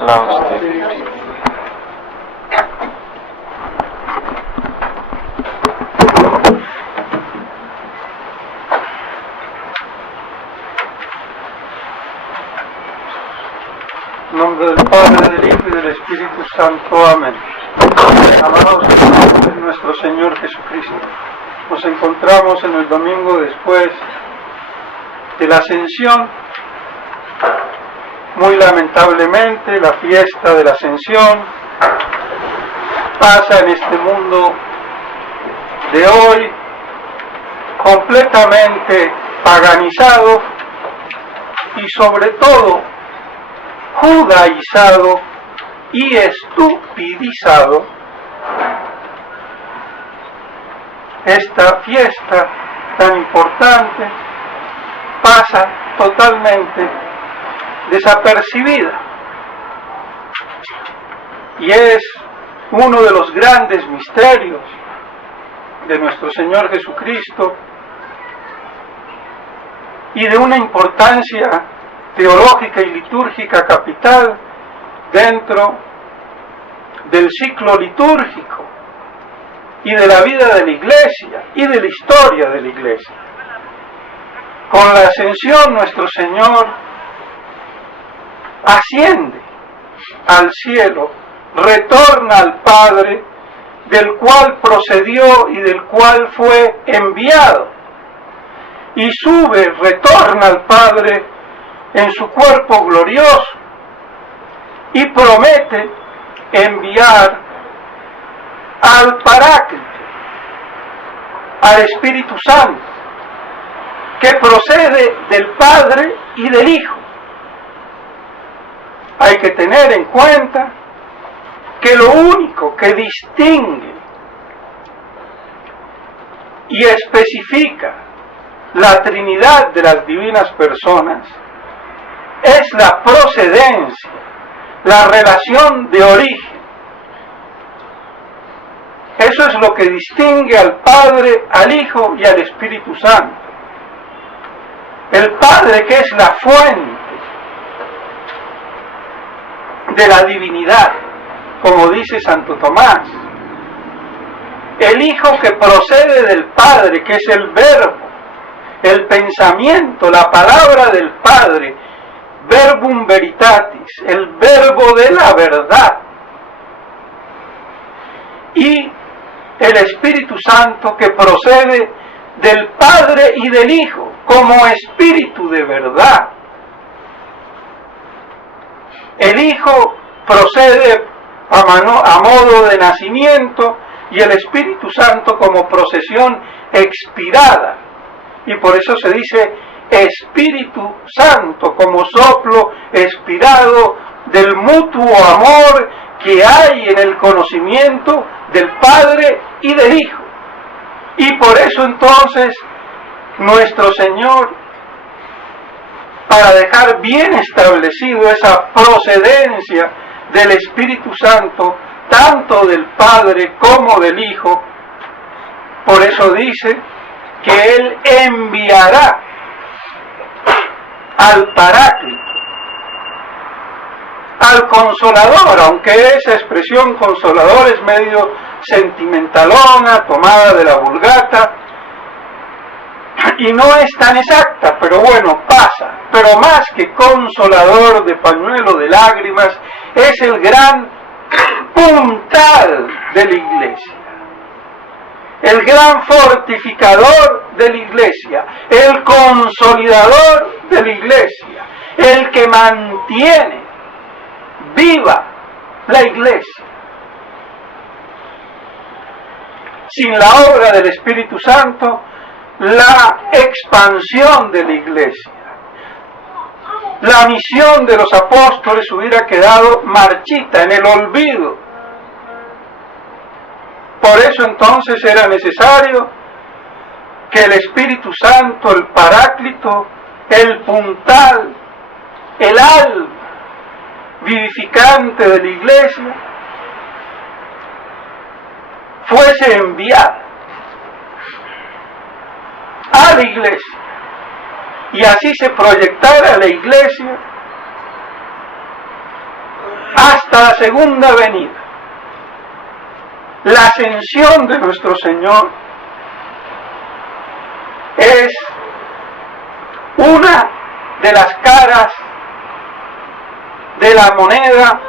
Lauste. En nombre del Padre, del Hijo y del Espíritu Santo. Amén. Amados de nuestro Señor Jesucristo, nos encontramos en el domingo después de la Ascensión. Muy lamentablemente, la fiesta de la Ascensión pasa en este mundo de hoy completamente paganizado y sobre todo judaizado y estupidizado. Esta fiesta tan importante pasa totalmente desapercibida y es uno de los grandes misterios de nuestro Señor Jesucristo y de una importancia teológica y litúrgica capital dentro del ciclo litúrgico y de la vida de la Iglesia y de la historia de la Iglesia. Con la ascensión nuestro Señor asciende al cielo, retorna al Padre, del cual procedió y del cual fue enviado, y sube, retorna al Padre en su cuerpo glorioso, y promete enviar al Paráclito, al Espíritu Santo, que procede del Padre y del Hijo. Hay que tener en cuenta que lo único que distingue y especifica la Trinidad de las divinas personas es la procedencia, la relación de origen. Eso es lo que distingue al Padre, al Hijo y al Espíritu Santo. El Padre, que es la fuente de la divinidad, como dice Santo Tomás. El Hijo, que procede del Padre, que es el Verbo, el pensamiento, la palabra del Padre, verbum veritatis, el verbo de la verdad. Y el Espíritu Santo, que procede del Padre y del Hijo, como Espíritu de verdad. El Hijo procede a modo de nacimiento y el Espíritu Santo como procesión expirada. Y por eso se dice Espíritu Santo, como soplo expirado del mutuo amor que hay en el conocimiento del Padre y del Hijo. Y por eso entonces nuestro Señor, para dejar bien establecido esa procedencia del Espíritu Santo, tanto del Padre como del Hijo, por eso dice que Él enviará al Paráclito, al Consolador, aunque esa expresión Consolador es medio sentimentalona, tomada de la Vulgata, y no es tan exacta, pero bueno, pasa. Pero más que consolador de pañuelo de lágrimas, es el gran puntal de la Iglesia, el gran fortificador de la Iglesia, el consolidador de la Iglesia, el que mantiene viva la Iglesia. Sin la obra del Espíritu Santo, la expansión de la Iglesia, la misión de los apóstoles hubiera quedado marchita en el olvido. Por eso entonces era necesario que el Espíritu Santo, el Paráclito, el puntal, el alma vivificante de la Iglesia, fuese enviado a la Iglesia, y así se proyectara la Iglesia hasta la segunda venida. La ascensión de nuestro Señor es una de las caras de la moneda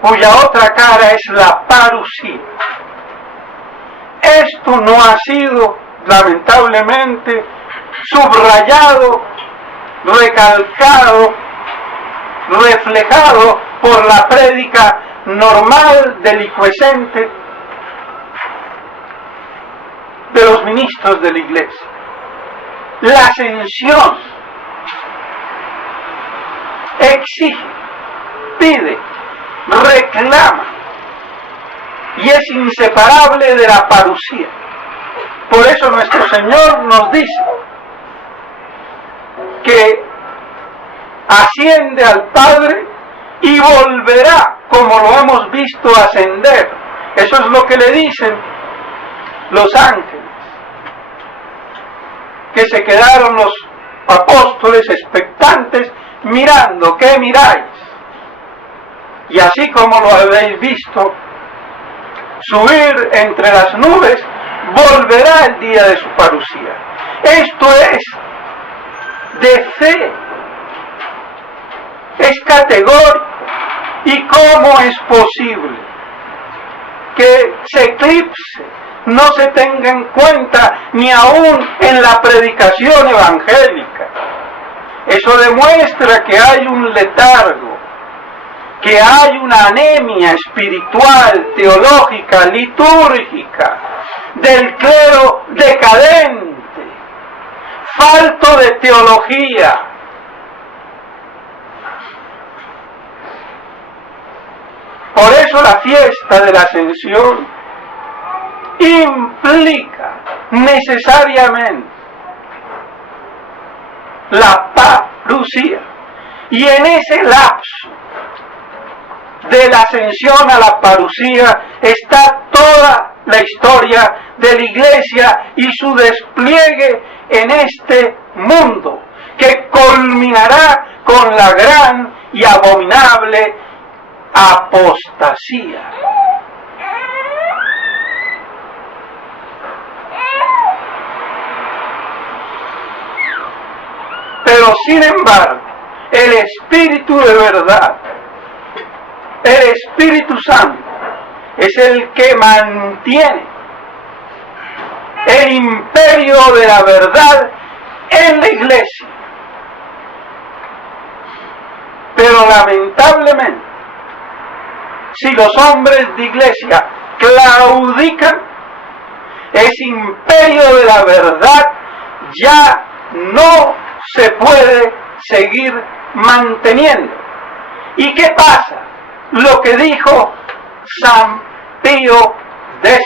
cuya otra cara es la parusía. Esto no ha sido, lamentablemente, subrayado, recalcado, reflejado por la prédica normal, delicuescente de los ministros de la Iglesia. La ascensión exige, pide, reclama y es inseparable de la parusía. Por eso nuestro Señor nos dice que asciende al Padre y volverá, como lo hemos visto ascender. Eso es lo que le dicen los ángeles, que se quedaron los apóstoles expectantes mirando. ¿Qué miráis? Y así como lo habéis visto subir entre las nubes, volverá el día de su parusía. Esto es de fe, es categórico. ¿Y cómo es posible que se eclipse, no se tenga en cuenta ni aún en la predicación evangélica? Eso demuestra que hay un letargo, que hay una anemia espiritual, teológica, litúrgica, del clero decadente, falto de teología. Por eso la fiesta de la Ascensión implica necesariamente la parusía. Y en ese lapso de la ascensión a la parusía está toda la historia de la Iglesia y su despliegue en este mundo, que culminará con la gran y abominable apostasía. Pero sin embargo, el Espíritu de verdad, el Espíritu Santo, es el que mantiene el imperio de la verdad en la Iglesia. Pero lamentablemente, si los hombres de Iglesia claudican, ese imperio de la verdad ya no se puede seguir manteniendo. ¿Y qué pasa? Lo que dijo San Pío X.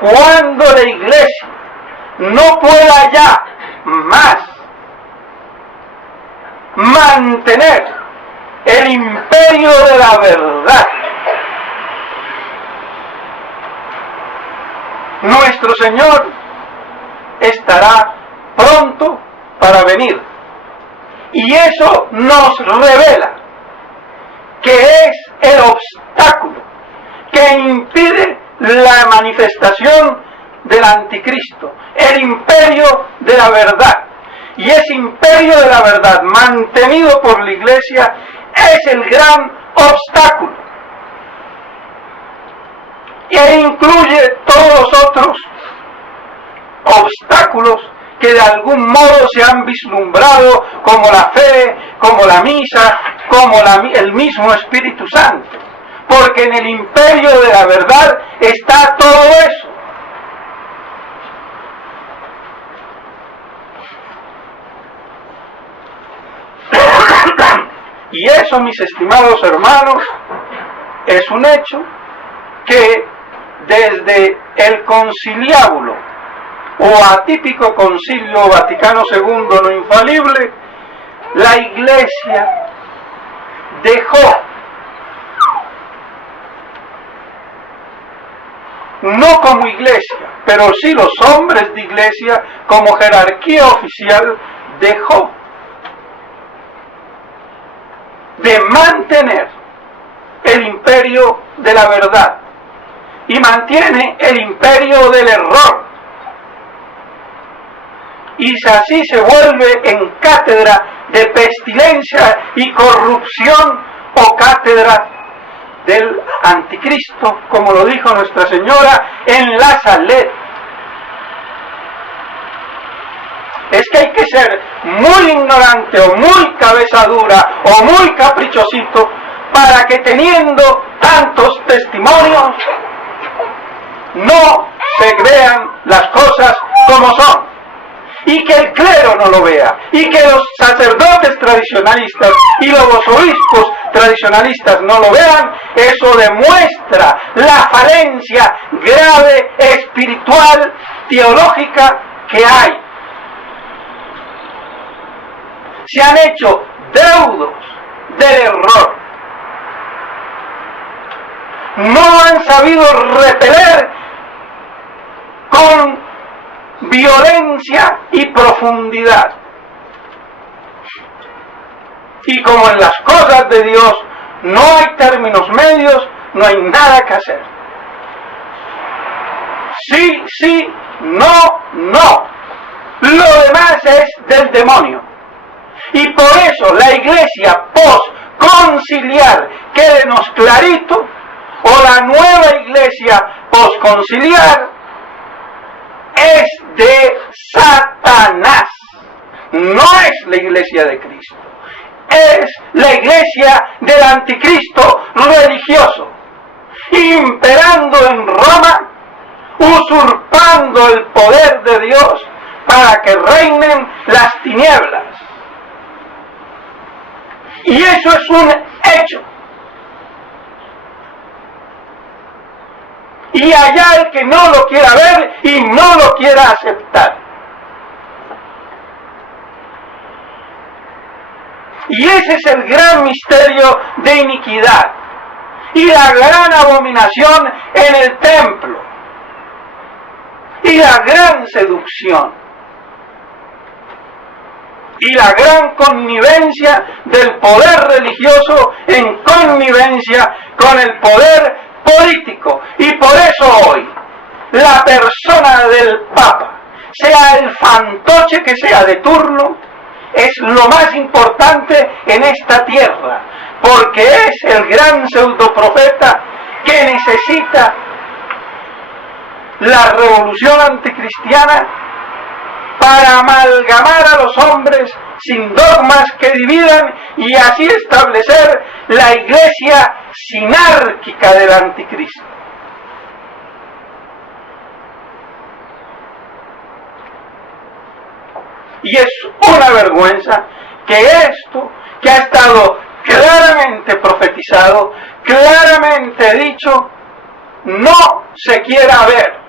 Cuando la Iglesia no pueda ya más mantener el imperio de la verdad, nuestro Señor estará pronto para venir. Y eso nos revela que es el obstáculo que impide la manifestación del anticristo, el imperio de la verdad. Y ese imperio de la verdad mantenido por la Iglesia es el gran obstáculo. E incluye todos los otros obstáculos que de algún modo se han vislumbrado, como la fe, como la misa, como el mismo Espíritu Santo. Porque en el imperio de la verdad está todo eso. Y eso, mis estimados hermanos, es un hecho que desde el conciliábulo o atípico Concilio Vaticano II no infalible, la Iglesia dejó, no como Iglesia, pero sí los hombres de Iglesia como jerarquía oficial, dejó de mantener el imperio de la verdad y mantiene el imperio del error. Y así se vuelve en cátedra de pestilencia y corrupción o cátedra del anticristo, como lo dijo Nuestra Señora en la Salet. Es que hay que ser muy ignorante o muy cabeza dura o muy caprichosito para que teniendo tantos testimonios no se vean las cosas como son, y que el clero no lo vea, y que los sacerdotes tradicionalistas y los obispos tradicionalistas no lo vean. Eso demuestra la falencia grave espiritual, teológica que hay. Se han hecho deudos del error. No han sabido repeler con violencia y profundidad. Y como en las cosas de Dios no hay términos medios, no hay nada que hacer. Sí, sí, no, no. Lo demás es del demonio. Y por eso la iglesia posconciliar, quédenos clarito, o la nueva iglesia posconciliar, es de Satanás. No es la iglesia de Cristo. Es la iglesia del anticristo religioso, imperando en Roma, usurpando el poder de Dios para que reinen las tinieblas. Y eso es un hecho. Y allá el que no lo quiera ver y no lo quiera aceptar. Y ese es el gran misterio de iniquidad y la gran abominación en el templo y la gran seducción y la gran connivencia del poder religioso en connivencia con el poder político. Y por eso hoy la persona del Papa, sea el fantoche que sea de turno, es lo más importante en esta tierra, porque es el gran pseudoprofeta que necesita la revolución anticristiana para amalgamar a los hombres sin dogmas que dividan y así establecer la iglesia sinárquica del anticristo. Y es una vergüenza que esto, que ha estado claramente profetizado, claramente dicho, no se quiera ver.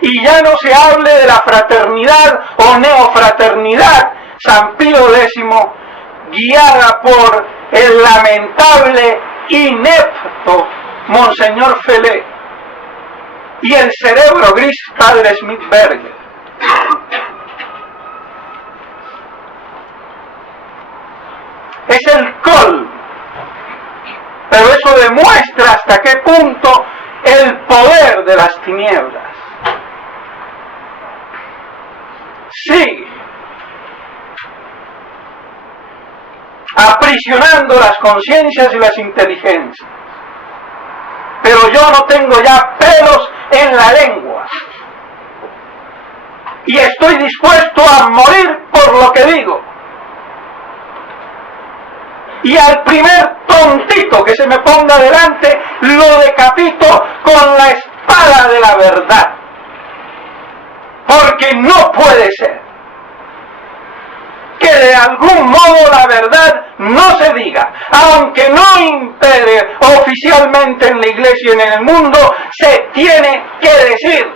Y ya no se hable de la fraternidad o neofraternidad, San Pío X, guiada por el lamentable, inepto Monseñor Felé y el cerebro gris Padre Smith-Berger. Es el colmo, pero eso demuestra hasta qué punto el poder de las tinieblas sigue aprisionando las conciencias y las inteligencias. Pero yo no tengo ya pelos en la lengua y estoy dispuesto a morir por lo que digo. Y al primer tontito que se me ponga delante lo decapito con la espada de la verdad. Porque no puede ser que de algún modo la verdad no se diga, aunque no impere oficialmente en la iglesia y en el mundo, se tiene que decir.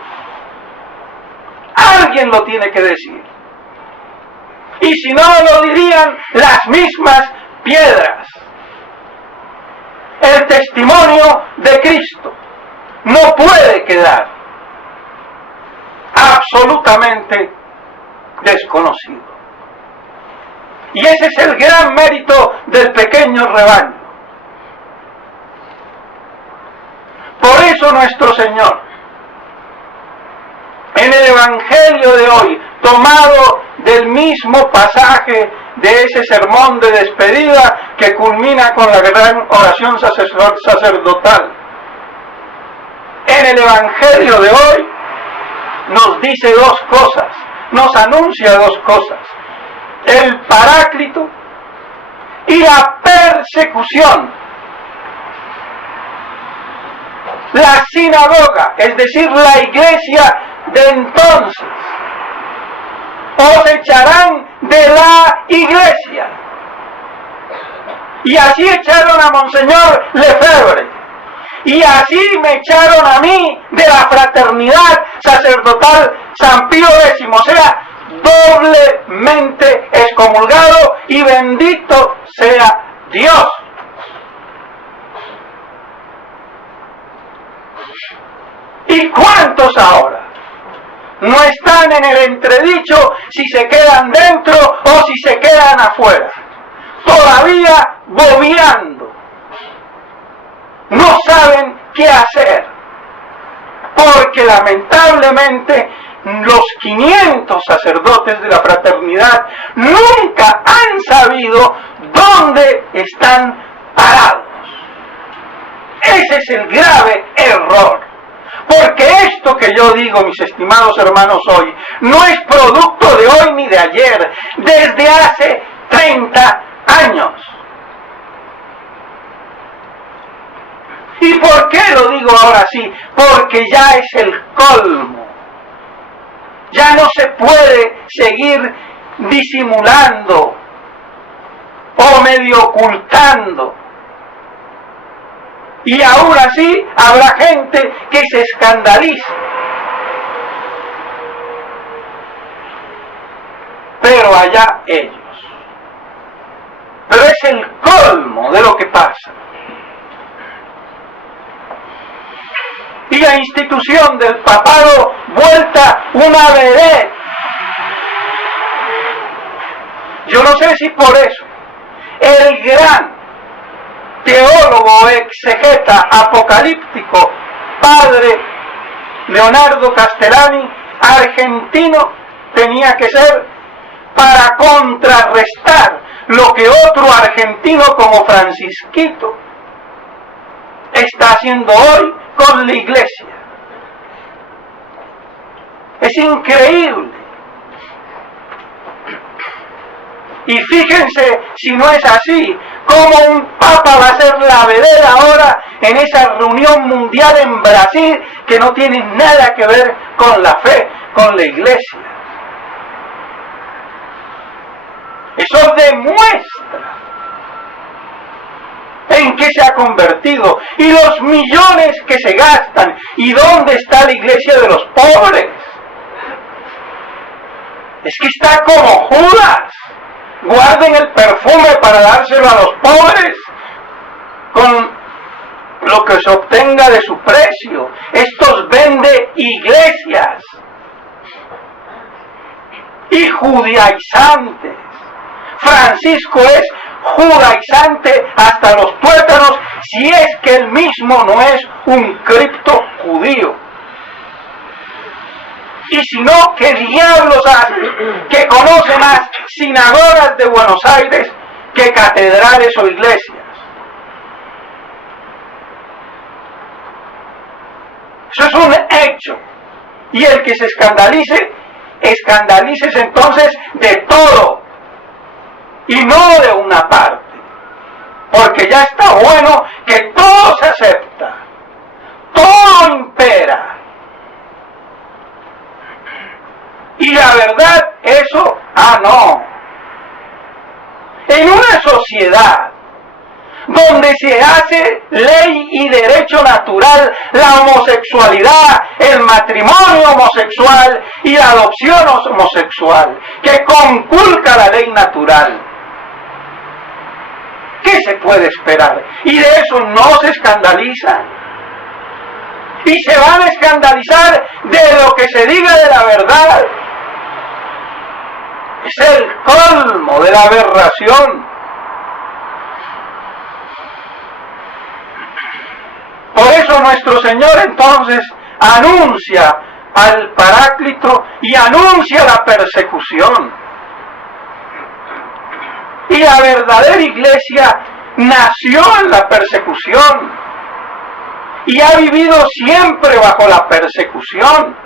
Alguien lo tiene que decir. Y si no lo dirían las mismas piedras. El testimonio de Cristo no puede quedar absolutamente desconocido. Y ese es el gran mérito del pequeño rebaño. Por eso nuestro Señor, en el Evangelio de hoy, tomado del mismo pasaje de ese sermón de despedida que culmina con la gran oración sacerdotal, en el Evangelio de hoy nos dice dos cosas, nos anuncia dos cosas: el Paráclito y la persecución. La sinagoga, es decir, la iglesia de entonces, os echarán de la iglesia. Y así echaron a Monseñor Lefebvre, y así me echaron a mí de la fraternidad sacerdotal San Pío X, o sea, doblemente excomulgado, y bendito sea Dios. ¿Y cuántos ahora no están en el entredicho si se quedan dentro o si se quedan afuera? Todavía bobeando. No saben qué hacer. Porque lamentablemente los 500 sacerdotes de la fraternidad nunca han sabido dónde están parados. Ese es el grave error. Porque esto que yo digo, mis estimados hermanos, hoy, no es producto de hoy ni de ayer, desde hace 30 años. ¿Y por qué lo digo ahora sí? Porque ya es el colmo. Ya no se puede seguir disimulando o medio ocultando. Y aún así habrá gente que se escandalice. Pero allá ellos. Pero es el colmo de lo que pasa. Y la institución del papado vuelta una vedette. Yo no sé si por eso el gran teólogo exegeta apocalíptico padre Leonardo Castellani, argentino, tenía que ser para contrarrestar lo que otro argentino como Francisquito está haciendo hoy con la iglesia. Es increíble. Y fíjense, si no es así, cómo un papa va a ser la vedera ahora en esa reunión mundial en Brasil que no tiene nada que ver con la fe, con la iglesia. Eso demuestra en qué se ha convertido y los millones que se gastan. ¿Y dónde está la iglesia de los pobres? Es que está como Judas. Guarden el perfume para dárselo a los pobres con lo que se obtenga de su precio. Estos vende iglesias y judaizantes. Francisco es judaizante hasta los tuétanos, si es que él mismo no es un cripto judío. Y si no, ¿qué diablos hace? Que conoce más sinagogas de Buenos Aires que catedrales o iglesias. Eso es un hecho. Y el que se escandalice, escandalícese entonces de todo. Y no de una parte. Porque ya está bueno que todo se acepta. Todo impera. Y la verdad, eso, no. En una sociedad donde se hace ley y derecho natural la homosexualidad, el matrimonio homosexual y la adopción homosexual, que conculca la ley natural, ¿qué se puede esperar? Y de eso no se escandalizan. Y se van a escandalizar de lo que se diga de la verdad. Es el colmo de la aberración. Por eso nuestro Señor entonces anuncia al Paráclito y anuncia la persecución. Y la verdadera iglesia nació en la persecución y ha vivido siempre bajo la persecución.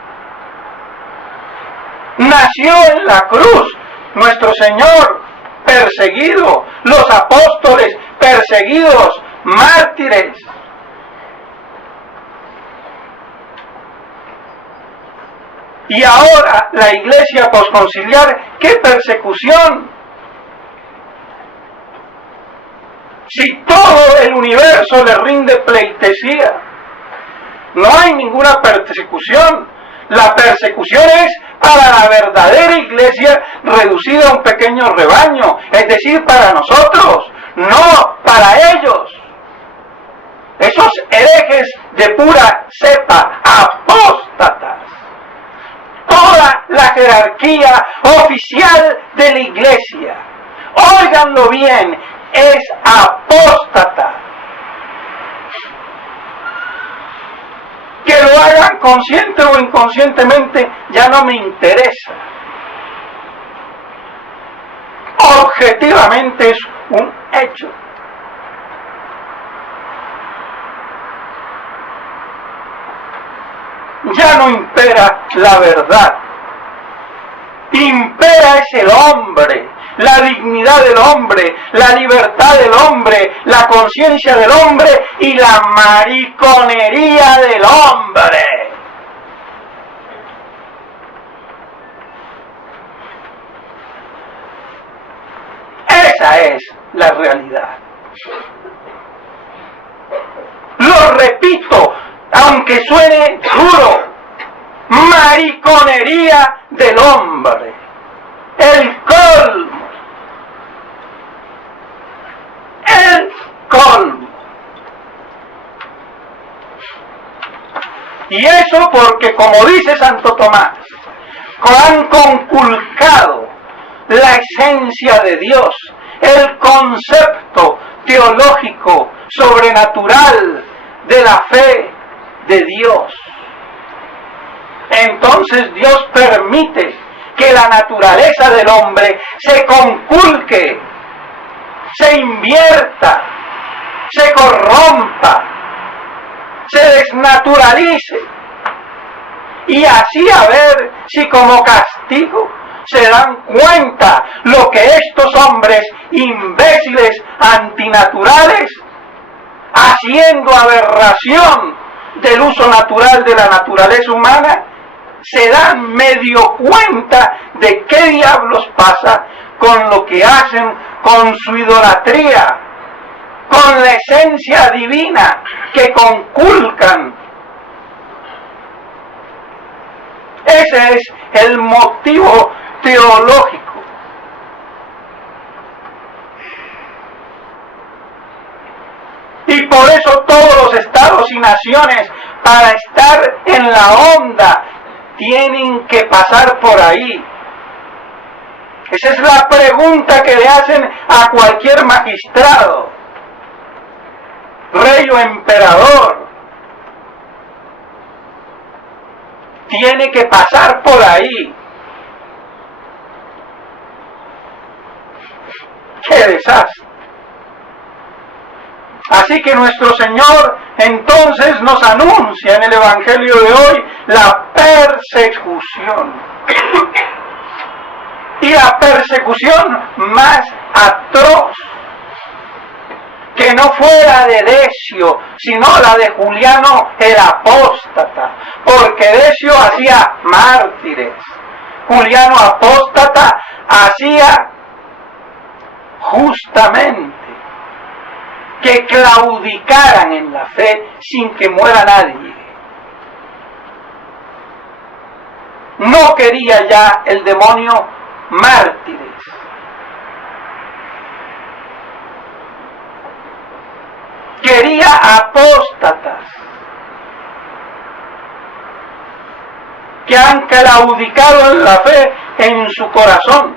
Nació en la cruz, nuestro Señor perseguido, los apóstoles perseguidos, mártires. Y ahora la iglesia posconciliar, ¿qué persecución? Si todo el universo le rinde pleitesía, no hay ninguna persecución. La persecución es para la verdadera iglesia reducida a un pequeño rebaño, es decir, para nosotros, no para ellos. Esos herejes de pura cepa, apóstatas. Toda la jerarquía oficial de la iglesia, óiganlo bien, es apóstata. Que lo hagan consciente o inconscientemente ya no me interesa. Objetivamente es un hecho. Ya no impera la verdad. Impera es el hombre, la dignidad del hombre, la libertad del hombre, la conciencia del hombre y la mariconería del hombre. Esa es la realidad. Lo repito, aunque suene duro, mariconería del hombre, el colmo, el colmo. Y eso porque, como dice Santo Tomás, han conculcado la esencia de Dios, el concepto teológico sobrenatural de la fe de Dios. Entonces Dios permite que la naturaleza del hombre se conculque, se invierta, se corrompa, se desnaturalice, y así a ver si como castigo se dan cuenta lo que estos hombres imbéciles, antinaturales, haciendo aberración del uso natural de la naturaleza humana, se dan medio cuenta de qué diablos pasa con lo que hacen con su idolatría, con la esencia divina que conculcan. Ese es el motivo teológico. Y por eso todos los estados y naciones, para estar en la onda, tienen que pasar por ahí. Esa es la pregunta que le hacen a cualquier magistrado, rey o emperador. Tiene que pasar por ahí. ¡Qué desastre! Así que nuestro Señor entonces nos anuncia en el Evangelio de hoy la persecución. Y la persecución más atroz, que no fuera de Decio, sino la de Juliano el apóstata, porque Decio hacía mártires, Juliano apóstata hacía justamente que claudicaran en la fe sin que muera nadie. No quería ya el demonio mártires. Quería apóstatas que han claudicado en la fe en su corazón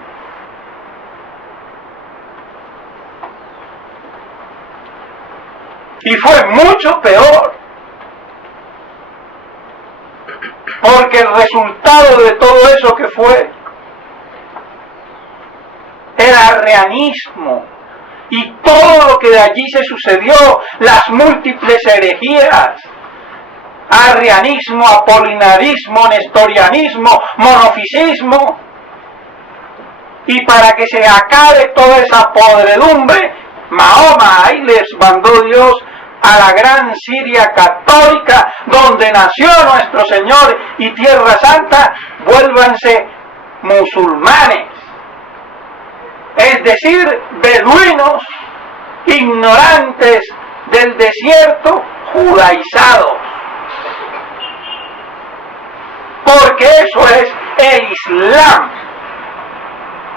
Y fue mucho peor, porque el resultado de todo eso que fue el arrianismo y todo lo que de allí se sucedió, las múltiples herejías, arrianismo, apolinarismo, nestorianismo, monofisismo. Y para que se acabe toda esa podredumbre, Mahoma, ahí les mandó Dios a la gran Siria católica, donde nació nuestro Señor y Tierra Santa. Vuélvanse musulmanes, es decir, beduinos, ignorantes del desierto, judaizados. Porque eso es el Islam.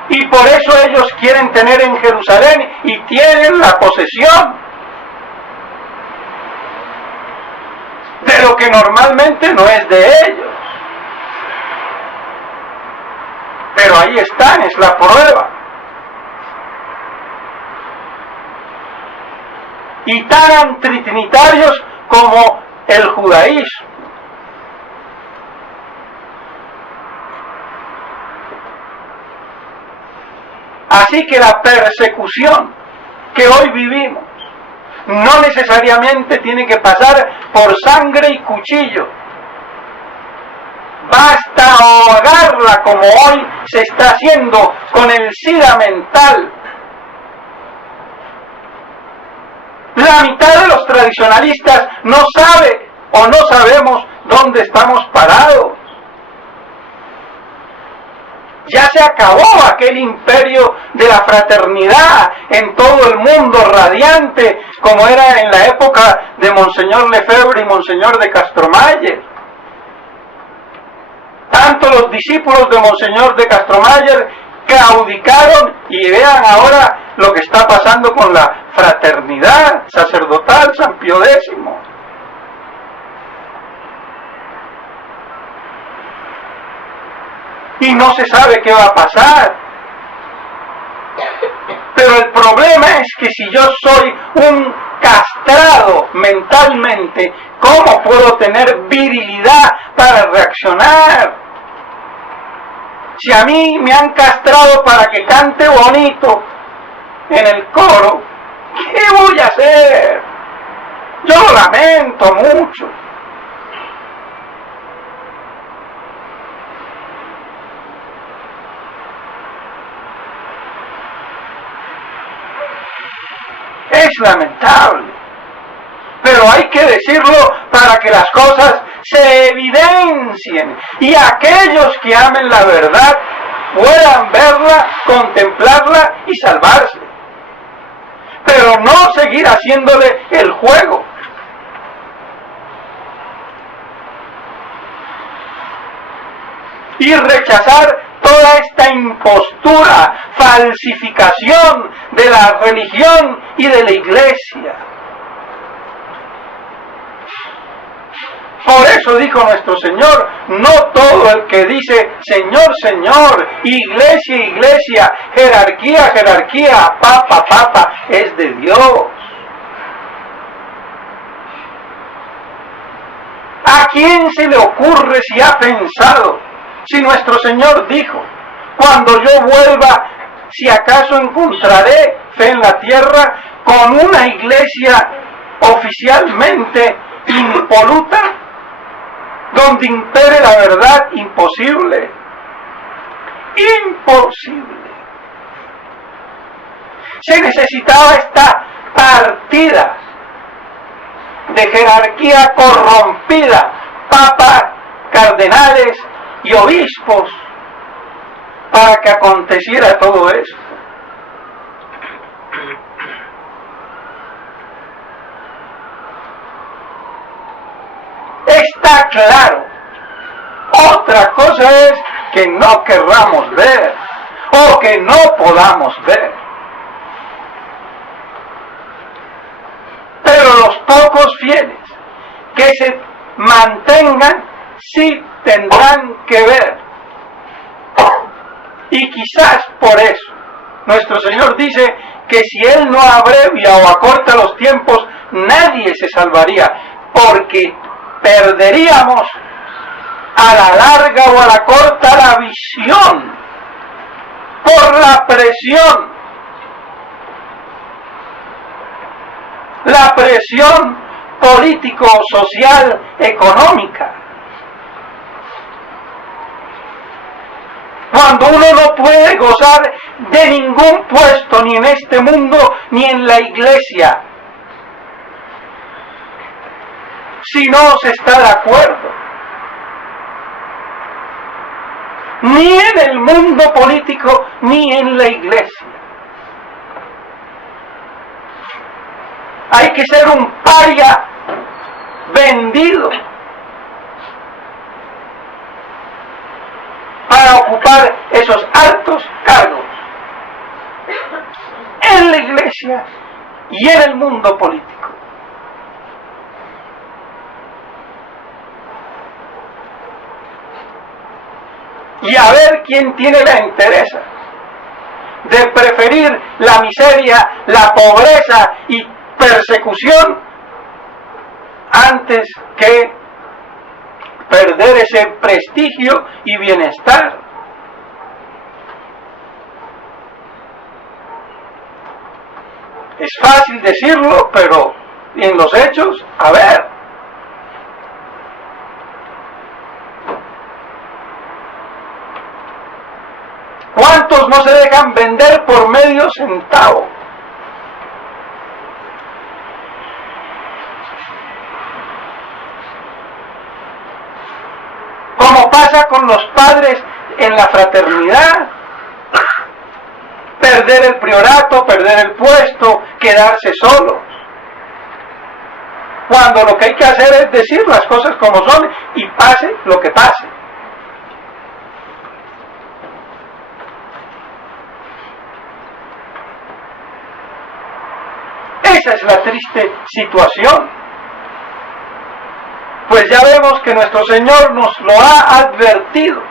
Y por eso ellos quieren tener en Jerusalén y tienen la posesión de lo que normalmente no es de ellos. Pero ahí están, es la prueba. Y tan antitrinitarios como el judaísmo. Así que la persecución que hoy vivimos no necesariamente tiene que pasar por sangre y cuchillo. Basta ahogarla como hoy se está haciendo con el SIDA mental. La mitad de los tradicionalistas no sabe o no sabemos dónde estamos parados. Ya se acabó aquel imperio de la fraternidad en todo el mundo radiante, como era en la época de Monseñor Lefebvre y Monseñor de Castromayer. Tanto los discípulos de Monseñor de Castromayer claudicaron, y vean ahora lo que está pasando con la fraternidad sacerdotal, San Pío X. Y no se sabe qué va a pasar. Pero el problema es que si yo soy un castrado mentalmente, ¿cómo puedo tener virilidad para reaccionar? Si a mí me han castrado para que cante bonito en el coro, ¿qué voy a hacer? Yo lo lamento mucho. Es lamentable, pero hay que decirlo para que las cosas se evidencien y aquellos que amen la verdad puedan verla, contemplarla y salvarse, pero no seguir haciéndole el juego. Y rechazar toda esta impostura, falsificación de la religión y de la iglesia. Por eso dijo nuestro Señor, no todo el que dice Señor, Señor, iglesia, iglesia, jerarquía, jerarquía, papa, papa, es de Dios. ¿A quién se le ocurre si ha pensado? Si nuestro Señor dijo, cuando yo vuelva, si acaso encontraré fe en la tierra, con una iglesia oficialmente impoluta, donde impere la verdad, imposible. Imposible. Se necesitaba esta partida de jerarquía corrompida, papas, cardenales y obispos, para que aconteciera todo eso. Está claro. Otra cosa es que no querramos ver o que no podamos ver. Pero los pocos fieles que se mantengan sí tendrán que ver. Y quizás por eso nuestro Señor dice que si Él no abrevia o acorta los tiempos, nadie se salvaría, porque perderíamos a la larga o a la corta la visión por la presión político, social, económica. Cuando uno no puede gozar de ningún puesto, ni en este mundo, ni en la iglesia, si no se está de acuerdo, ni en el mundo político, ni en la iglesia. Hay que ser un paria vendido para ocupar esos altos cargos en la iglesia y en el mundo político. Y a ver quién tiene la entereza de preferir la miseria, la pobreza y persecución antes que perder ese prestigio y bienestar. Es fácil decirlo, pero en los hechos, a ver. ¿Cuántos no se dejan vender por medio centavo? Como pasa con los padres en la fraternidad, perder el priorato, perder el puesto, quedarse solos. Cuando lo que hay que hacer es decir las cosas como son y pase lo que pase. Esa es la triste situación. Pues ya vemos que nuestro Señor nos lo ha advertido.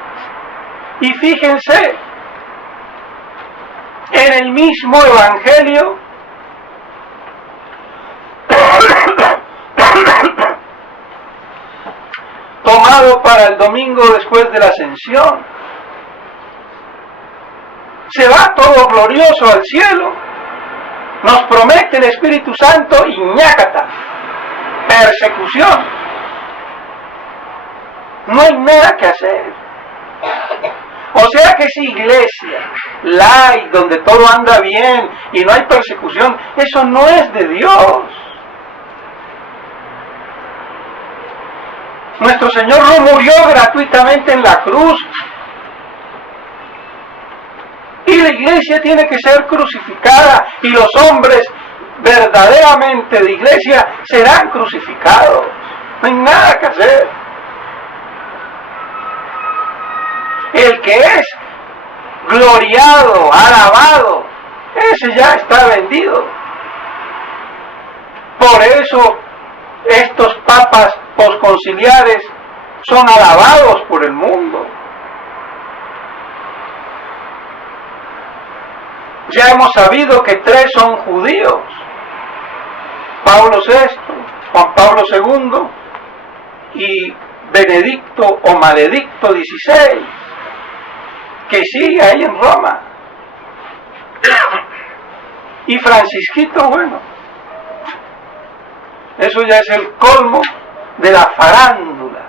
Y fíjense, en el mismo Evangelio, tomado para el domingo después de la Ascensión, se va todo glorioso al cielo, nos promete el Espíritu Santo y ñácata, persecución. No hay nada que hacer. O sea que esa iglesia light, donde todo anda bien y no hay persecución, eso no es de Dios. Nuestro Señor no murió gratuitamente en la cruz. Y la iglesia tiene que ser crucificada, y los hombres verdaderamente de iglesia serán crucificados. No hay nada que hacer. El que es gloriado, alabado, ese ya está vendido. Por eso estos papas posconciliares son alabados por el mundo. Ya hemos sabido que 3 son judíos: Pablo VI, Juan Pablo II y Benedicto o Maledicto XVI, que sigue ahí en Roma. Y Francisquito, bueno, eso ya es el colmo de la farándula,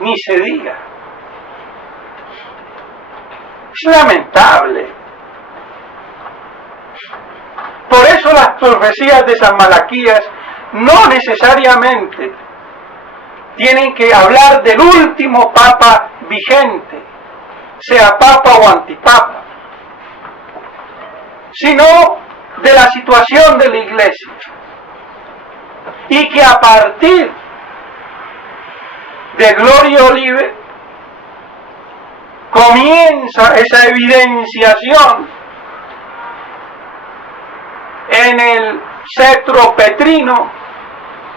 ni se diga. Es lamentable. Por eso las profecías de San Malaquías no necesariamente tienen que hablar del último papa vigente, sea papa o antipapa, sino de la situación de la iglesia, y que a partir de Gloria Olive comienza esa evidenciación en el cetro petrino,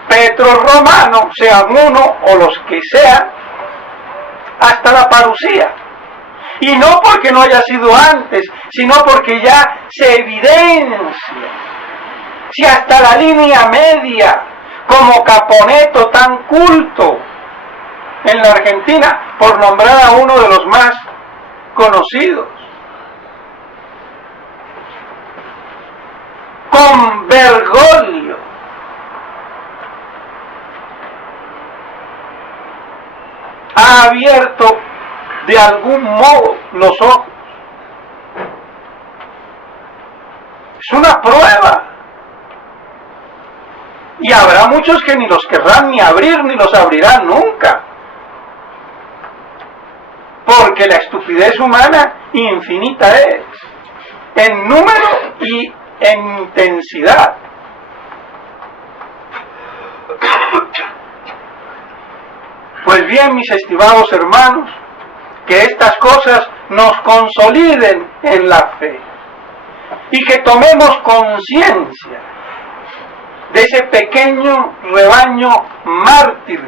Petro romano, sean uno o los que sean, hasta la parucía. Y no porque no haya sido antes, sino porque ya se evidencia, Si hasta la línea media, como Caponeto, tan culto en la Argentina, por nombrar a uno de los más conocidos, con Bergoglio, ha abierto de algún modo los ojos. Es una prueba. Y habrá muchos que ni los querrán ni abrir, ni los abrirán nunca. Porque la estupidez humana infinita es, en número y en intensidad. Pues bien, mis estimados hermanos, que estas cosas nos consoliden en la fe y que tomemos conciencia de ese pequeño rebaño mártir,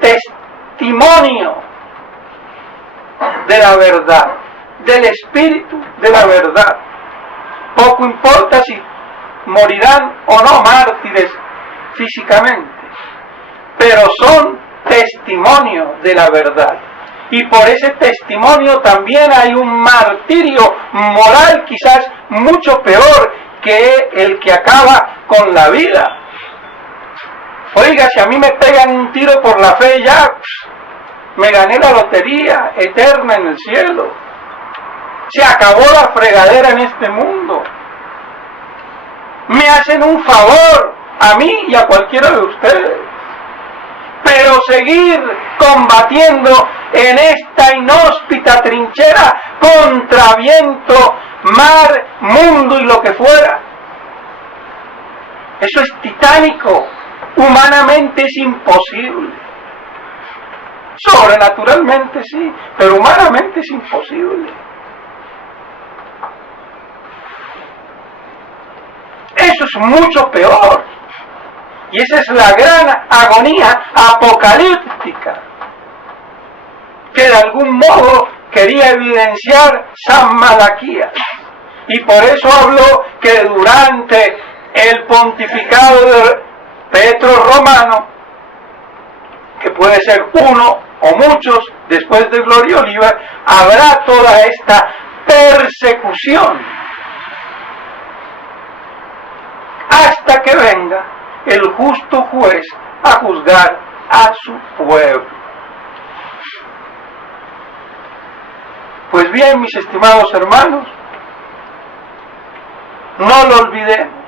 testimonio de la verdad, del espíritu de la verdad. Poco importa si morirán o no mártires físicamente, pero son testimonio de la verdad. Y por ese testimonio también hay un martirio moral quizás mucho peor que el que acaba con la vida. Oiga, si a mí me pegan un tiro por la fe, ya me gané la lotería eterna en el cielo. Se acabó la fregadera en este mundo. Me hacen un favor a mí y a cualquiera de ustedes. Pero seguir combatiendo en esta inhóspita trinchera contra viento, mar, mundo y lo que fuera, eso es titánico. Humanamente es imposible. Sobrenaturalmente sí, pero humanamente es imposible. Eso es mucho peor. Y esa es la gran agonía apocalíptica que de algún modo quería evidenciar San Malaquías. Y por eso habló que durante el pontificado de Petro Romano, que puede ser uno o muchos después de Gloria Oliva, habrá toda esta persecución hasta que venga el justo juez a juzgar a su pueblo. Pues bien, mis estimados hermanos, no lo olvidemos.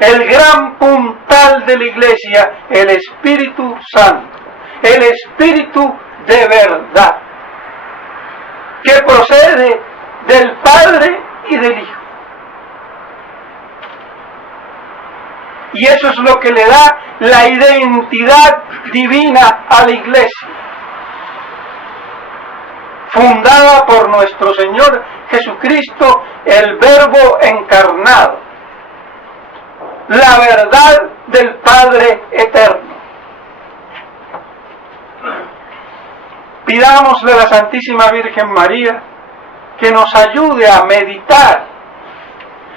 El gran puntal de la Iglesia, el Espíritu Santo, el Espíritu de verdad, que procede del Padre y del Hijo. Y eso es lo que le da la identidad divina a la Iglesia, fundada por nuestro Señor Jesucristo, el Verbo encarnado, la verdad del Padre eterno. Pidámosle a la Santísima Virgen María que nos ayude a meditar,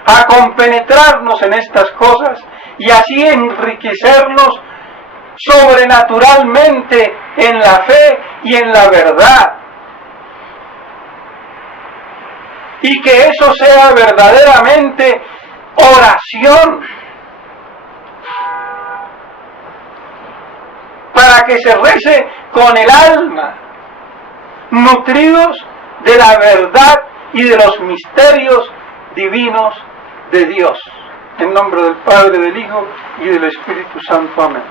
a compenetrarnos en estas cosas y así enriquecernos sobrenaturalmente en la fe y en la verdad. Y que eso sea verdaderamente oración, para que se rece con el alma, nutridos de la verdad y de los misterios divinos de Dios. En nombre del Padre, del Hijo y del Espíritu Santo. Amén.